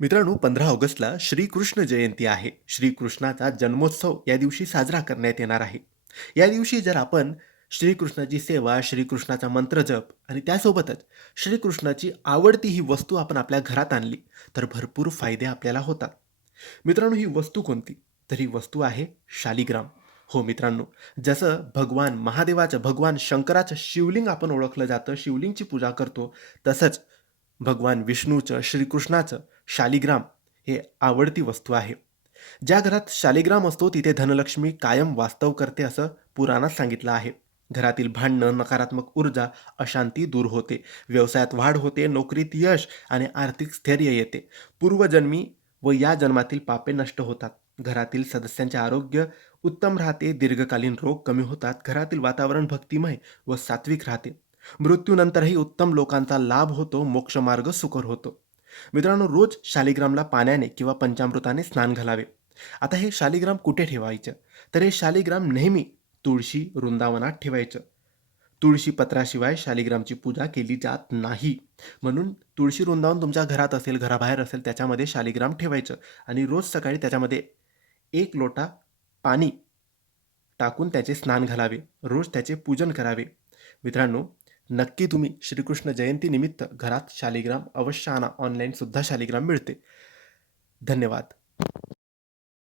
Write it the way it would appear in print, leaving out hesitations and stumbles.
मित्रांनो, 15 ऑगस्टला श्रीकृष्ण जयंती आहे. श्रीकृष्णाचा जन्मोत्सव या दिवशी साजरा करण्यात येणार आहे. या दिवशी जर आपण श्रीकृष्णाची सेवा, श्रीकृष्णाचा मंत्रजप आणि त्यासोबतच श्रीकृष्णाची आवडती ही वस्तू आपण आपल्या घरात आणली, तर भरपूर फायदे आपल्याला होतात. मित्रांनो, ही वस्तू कोणती? तर ही वस्तू आहे शालिग्राम. हो मित्रांनो, जसं भगवान महादेवाचं, भगवान शंकराचं शिवलिंग आपण ओळखलं जातं, शिवलिंगची पूजा करतो, तसंच भगवान विष्णूचं, श्रीकृष्णाचं शालिग्राम हे आवडती वस्तू आहे. ज्या घरात शालिग्राम असतो तिथे धनलक्ष्मी कायम वास्तव करते असं पुराणात सांगितलं आहे. घरातील भांडणं, नकारात्मक ऊर्जा, अशांती दूर होते. व्यवसायात वाढ होते, नोकरीत यश आणि आर्थिक स्थैर्य येते. पूर्वजन्मी व या जन्मातील पापे नष्ट होतात. घरातील सदस्यांचे आरोग्य उत्तम राहते, दीर्घकालीन रोग कमी होतात, घरातील वातावरण भक्तिमय व सात्विक राहते. मृत्यूनंतरही उत्तम लोकांचा लाभ होतो, मोक्षमार्ग सुकर होतो. मित्रांनो, रोज शालिग्रामला पाण्याने किंवा पंचामृताने स्नान घालावे. आता हे शालिग्राम कुठे ठेवायचं? तर हे शालिग्राम नेहमी तुळशी वृंदावनात ठेवायचं. तुळशी पत्राशिवाय शालिग्रामची पूजा केली जात नाही. म्हणून तुळशी वृंदावन तुमच्या घरात असेल, घराबाहेर असेल, त्याच्यामध्ये शालिग्राम ठेवायचं आणि रोज सकाळी त्याच्यामध्ये 1 लोटा पाणी टाकून त्याचे स्नान घालावे. रोज त्याचे पूजन करावे. मित्रांनो, नक्की तुम्ही श्रीकृष्ण जयंतीनिमित्त घरात शालिग्राम अवश्य आणा. ऑनलाईन सुद्धा शालिग्राम मिळते. धन्यवाद.